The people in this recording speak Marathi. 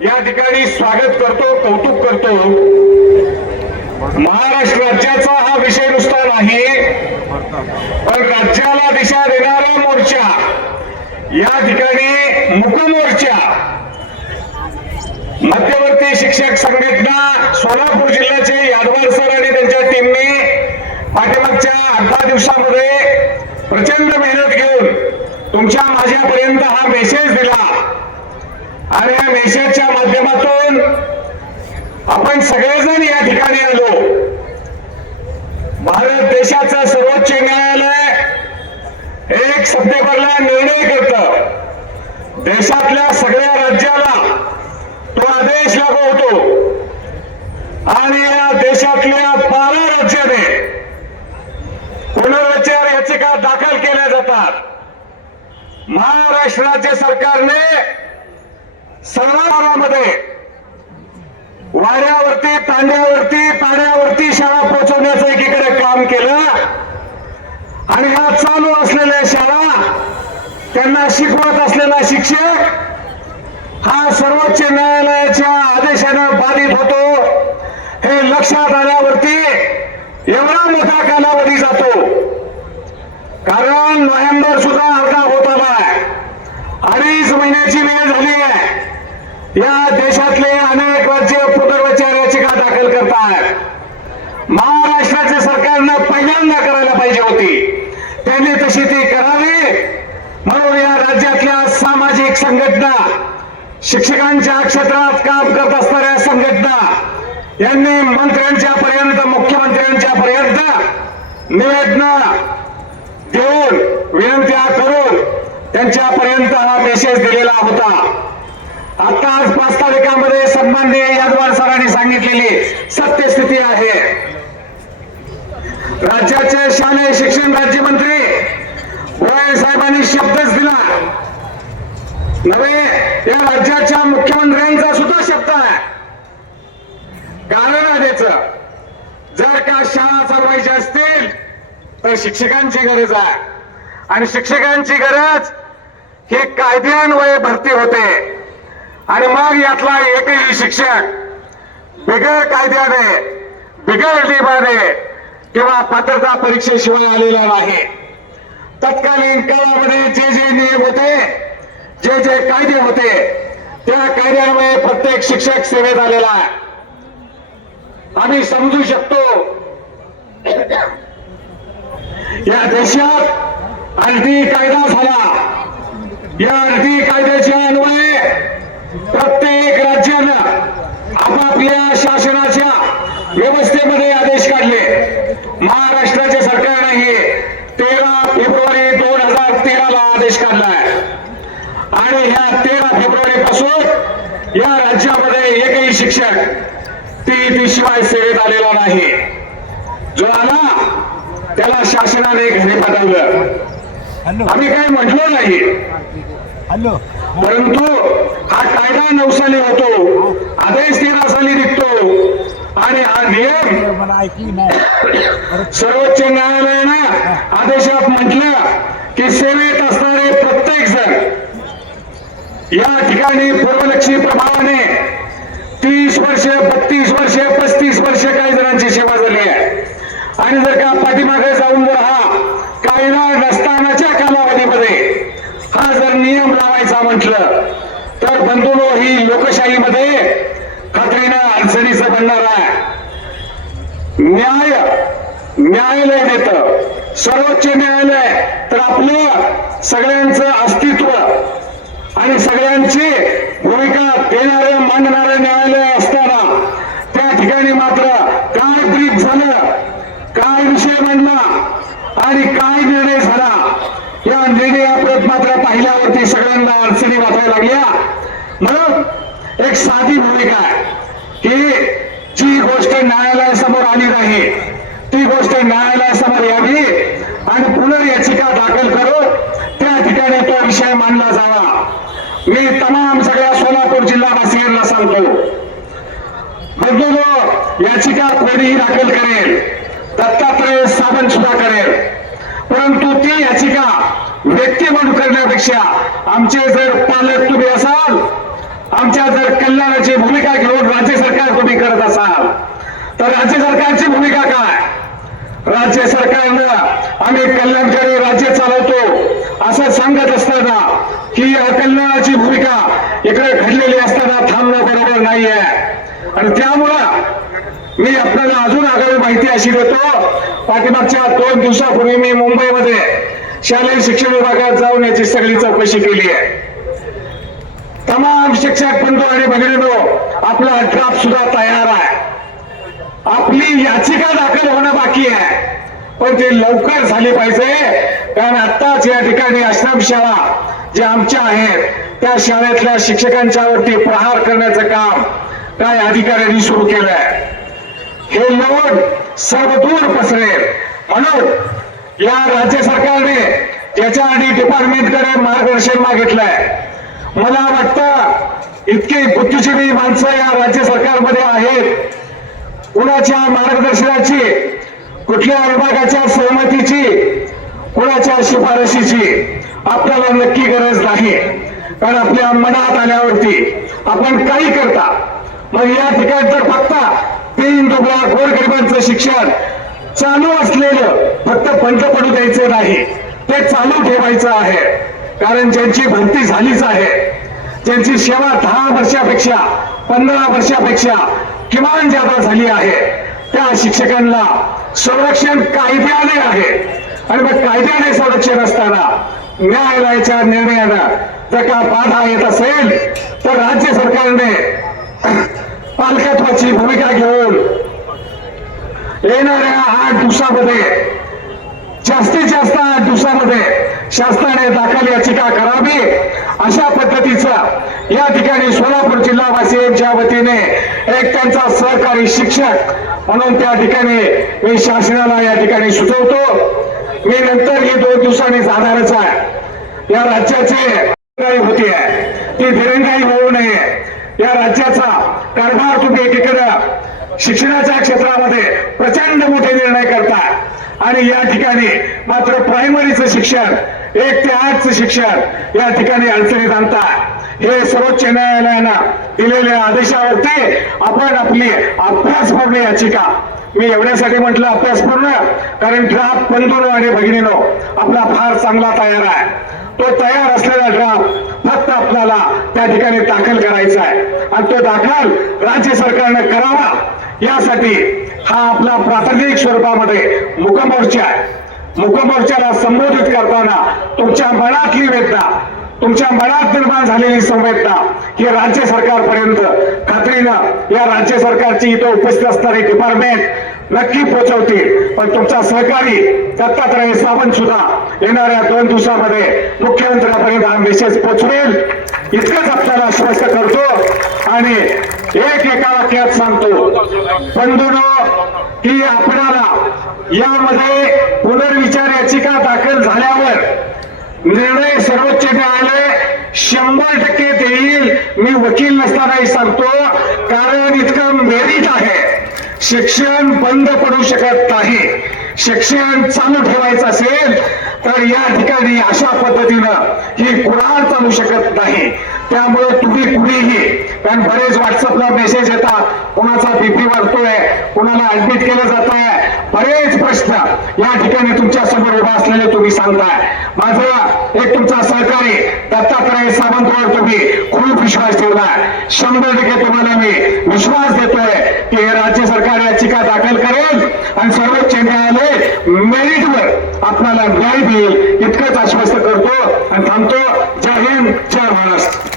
या ठिकाणी स्वागत करतो कौतुक करतो. महाराष्ट्र राज्याचा हा विषय नुसता नाही पण राज्याला दिशा देणारा मोर्चा या ठिकाणी मुकमोर्चा मध्यवर्ती शिक्षक संघटना सोलापूर जिल्ह्याचे यादवार सर आणि त्यांच्या टीमने पाठीमागच्या आठ दिवसामध्ये प्रचंड मेहनत घेऊन तुमच्या माझ्यापर्यंत हा मेसेज दिला. आणि या मेसेजच्या माध्यमातून आपण सगळेजण या ठिकाणी आलो. भारत देशाचं सर्वोच्च न्यायालय एक सप्टेंबरला निर्णय करत देशातल्या सगळ्या राज्याला तो आदेश लागू होतो. आणि या देशातल्या बारा राज्याने पुनर्विचार याचिका दाखल केल्या जातात. महाराष्ट्र राज्य सरकारने सर्वांमध्ये वाऱ्यावरती तांड्यावरती पाण्यावरती शाळा पोहोचवण्याचं एकीकडे काम केलं. आणि ह्या चालू असलेल्या शाळा त्यांना शिकवत असलेला शिक्षक हा सर्वोच्च न्यायालयाच्या आदेशानं बाधित होतो. हे लक्षात आल्यावरती एवढा मोठा कालावधी जातो. कारण नोव्हेंबर सुद्धा अर्धा होत आलाय. अडीच महिन्याची वेळ झाली. या देशातले अनेक राज्य पुनर्वचार याचिका दाखल करतात? महाराष्ट्राच्या सरकारनं पहिल्यांदा करायला पाहिजे होती. त्यांनी तशी ती करावी. म्हणून या राज्यातल्या सामाजिक संघटना शिक्षकांच्या क्षेत्रात काम करत असणाऱ्या संघटना यांनी मंत्र्यांच्या पर्यंत मुख्यमंत्र्यांच्या पर्यंत निवेदन देऊन विनंत्या करून त्यांच्यापर्यंत हा मेसेज दिलेला होता. आताच प्रास्ताविकामध्ये सन्माननीय यादवार सरांनी सांगितलेली सत्यस्थिती आहे. राज्याचे शालेय शिक्षण राज्यमंत्री गोयल साहेबांनी शब्दच दिला. नव्हे या राज्याच्या मुख्यमंत्र्यांचा सुद्धा शब्द आहे. कारण आहे त्याचं. जर का शाळा चालवायच्या असतील तर शिक्षकांची गरज आहे. आणि शिक्षकांची गरज ही कायद्यान्वये भरती होते. आणि मग यातला एकही शिक्षक बिगर कायद्याने बिगर नियमाने किंवा पात्रता परीक्षेशिवाय आलेला नाही. तत्कालीन काळामध्ये जे जे नियम होते जे जे कायदे होते त्या कायद्यामुळे प्रत्येक शिक्षक सेवेत आलेला आहे. आम्ही समजू शकतो या देशात अर्धी कायदा झाला. या अर्धी प्रत्येक राज्यानं आपापल्या शासनाच्या व्यवस्थेमध्ये आदेश काढले. महाराष्ट्राच्या सरकारनेही तेरा फेब्रुवारी दोन हजार तेराला आदेश काढलाय आणि ह्या तेरा फेब्रुवारी पासून या राज्यामध्ये एकही शिक्षक ती शिवाय सेवेत आलेला नाही. जो आला त्याला शासनाने घरी पाठवलं. आम्ही काही म्हटलो नाही. परंतु हा कायदा नऊ साली होतो आदेश तेरा साली निघतो आणि हा नियम सर्वोच्च न्यायालयानं आदेशात म्हटलं की सेवेत असणारे प्रत्येक जण या ठिकाणी पूर्वलक्षी प्रभावाने तीस वर्ष बत्तीस वर्ष पस्तीस वर्ष काही जणांची सेवा झाली आहे. आणि जर का पाठीमागे जाऊन जर हा कायदा नसतानाच्या कालावधीमध्ये हा जर नियम लावायचा म्हटलं तर बंधुनो ही लोकशाहीमध्ये खात्रीनं अडचणीचं बनणार आहे न्याय न्यायालय देत सर्वोच्च न्यायालय तर आपलं सगळ्यांचं अस्तित्व आणि सगळ्यांची भूमिका देणारं मांडणारं न्यायालय असताना त्या ठिकाणी मात्र काय ब्रीफ झालं काय विषय मांडला आणि काय निर्णय झाला या निर्णयाप्रत मात्र पाहिल्यावरती सगळ्यांना अडचणी वाटायला लागल्या. म्हणून एक साधी भूमिका आहे की जी गोष्ट न्यायालयासमोर आली नाही ती गोष्ट न्यायालयासमोर यावी. आणि पुनर्याचिका दाखल करून त्या ठिकाणी तो विषय मांडला जावा. मी तमाम सगळ्या सोलापूर जिल्हावासियांना सांगतो बदलो याचिका कोणीही दाखल करेल दत्तात्रय सावंत सुद्धा करेल. परंतु ती याचिका व्यक्ती म्हणून करण्यापेक्षा आमचे जर पालक तुम्ही असाल आमच्या जर कल्याणाची भूमिका घेऊन राज्य सरकार तुम्ही करत असाल तर राज्य सरकारची भूमिका राज्य सरकारनं आम्ही कल्याणकारी राज्य चालवतो. असं सांगत असताना ही अकल्याणाची भूमिका इकडे घडलेली असताना थांबणं बरोबर नाहीये. आणि त्यामुळं मी आपल्याला अजून आगामी माहिती अशी देतो. पाठीमागच्या दोन दिवसापूर्वी मी मुंबईमध्ये शालेय शिक्षण विभागात जाऊन याची सगळी चौकशी केली आहे. तमाम शिक्षक बंधू आणि भगिनीनो आपला ड्राफ्ट सुद्धा तयार आहे. आपली याचिका दाखल होणं बाकी आहे. पण ते लवकर झाली पाहिजे. कारण आत्ताच या ठिकाणी आश्रमशाळा ज्या आमच्या आहेत त्या शाळेतल्या शिक्षकांच्या वरती प्रहार करण्याचं काम काय अधिकाऱ्यांनी सुरू केलंय. हे लोड सर्वदूर पसरेल. म्हणून या राज्य सरकारने त्याच्या आधी डिपार्टमेंटकडे मार्गदर्शन मागितलंय. मला वाटतं इतकी बुद्धिजीवी माणसं या राज्य सरकारमध्ये आहेत. कुणाच्या मार्गदर्शनाची कुठल्या विभागाच्या सहमतीची कुणाच्या शिफारशीची आपल्याला नक्की गरज नाही. कारण आपल्या मनात आल्यावरती आपण काही करता मग या ठिकाणी तर फक्त तीन दुबळा गोरगरिबांचं शिक्षण चालू असलेलं फक्त बंद पडू द्यायचं नाही. ते चालू ठेवायचं आहे. कारण ज्यांची भरती झालीच आहे ज्यांची सेवा दहा वर्षापेक्षा पंधरा वर्षापेक्षा किमान जादा झाली आहे. त्या शिक्षकांना संरक्षण कायद्याने आहे. आणि मग कायद्याने संरक्षण असताना न्यायालयाच्या निर्णयानं जर का बाधा येत असेल तर राज्य सरकारने पालकत्वाची भूमिका घेऊन येणाऱ्या आठ दिवसामध्ये जास्तीत जास्त आठ दिवसामध्ये शासनाने दाखल याचिका करावी अशा पद्धतीचा या ठिकाणी सोलापूर जिल्हावासियांच्या वतीने एक त्यांचा सहकारी शिक्षक म्हणून त्या ठिकाणी मी शासनाला या ठिकाणी सुचवतो. मी नंतर ही दोन दिवसांनी जाणारच आहे. या राज्याचे होती आहे. ती दिरंगाई होऊ नये. या राज्याचा कारभार तुम्ही एकीकडे शिक्षणाच्या क्षेत्रामध्ये प्रचंड मोठे निर्णय करता आणि या ठिकाणी मात्र प्रायमरीचं शिक्षण एक ते आठचं शिक्षण या ठिकाणी अडचणीत आणताय. हे सर्वोच्च न्यायालयानं दिलेल्या आदेशावरती आपण आपली अभ्यासपूर्ण याचिका. मी एवढ्यासाठी म्हटलं अभ्यासपूर्ण कारण ड्राफ्ट बंधूनो आणि भगिनीनो आपला फार चांगला तयार आहे. तो तयार असलेला ड्राफ्ट फक्त आपल्याला त्या ठिकाणी दाखल करायचा आहे. आणि तो दाखल राज्य सरकारनं करावा यासाठी हा आपला प्राथमिक स्वरूपामध्ये मुकमोर्चा आहे. मुकमोर्चाला संबोधित करताना तुमच्या मनातली वेदना तुमच्या मनात निर्माण झालेली संवेदना ही राज्य सरकारपर्यंत खात्रीनं या राज्य सरकारची इथं उपस्थित असणारी डिपार्टमेंट नक्की पोहोचवतील. पण तुमचा सहकारी दत्तात्रय सावंत सुद्धा येणाऱ्या दोन दिवसामध्ये मुख्यमंत्र्यांपर्यंत हा मेसेज पोहोचवेल. इतकंच आपल्याला आश्वस्त करतो आणि एक एका वाक्यात सांगतो. बंधूनो की आपणाला यामध्ये पुनर्विचार याचिका दाखल झाल्यावर निर्णय सर्वोच्च न्यायालय शंभर टक्के देईल. मी वकील नसतानाही सांगतो कारण इतकं मेरिट आहे. शिक्षण बंद पडू शकत नाही. शिक्षण चालू ठेवायचं असेल तर या ठिकाणी अशा पद्धतीनं ही कुराड चालू शकत नाही. त्यामुळे तुम्ही कुणीही कारण बरेच व्हॉट्सअपला मेसेज येतात कोणाचा बीपी वाढतोय कोणाला ऍडमिट केलं जात आहे बरेच प्रश्न या ठिकाणी तुमच्यासमोर उभा असलेले तुम्ही सांगताय. माझा एक तुमचा सहकारी दत्तात्रय सावंतवर तुम्ही खूप विश्वास ठेवलाय. शंभर टक्के तुम्हाला मी विश्वास देतोय की हे राज्य सरकार याचिका दाखल करेल आणि सर्वोच्च न्यायालय मेरिटवर आपल्याला न्याय देईल इतकंच आश्वस्त करतो आणि थांबतो. जय हिंद जय महाराष्ट्र.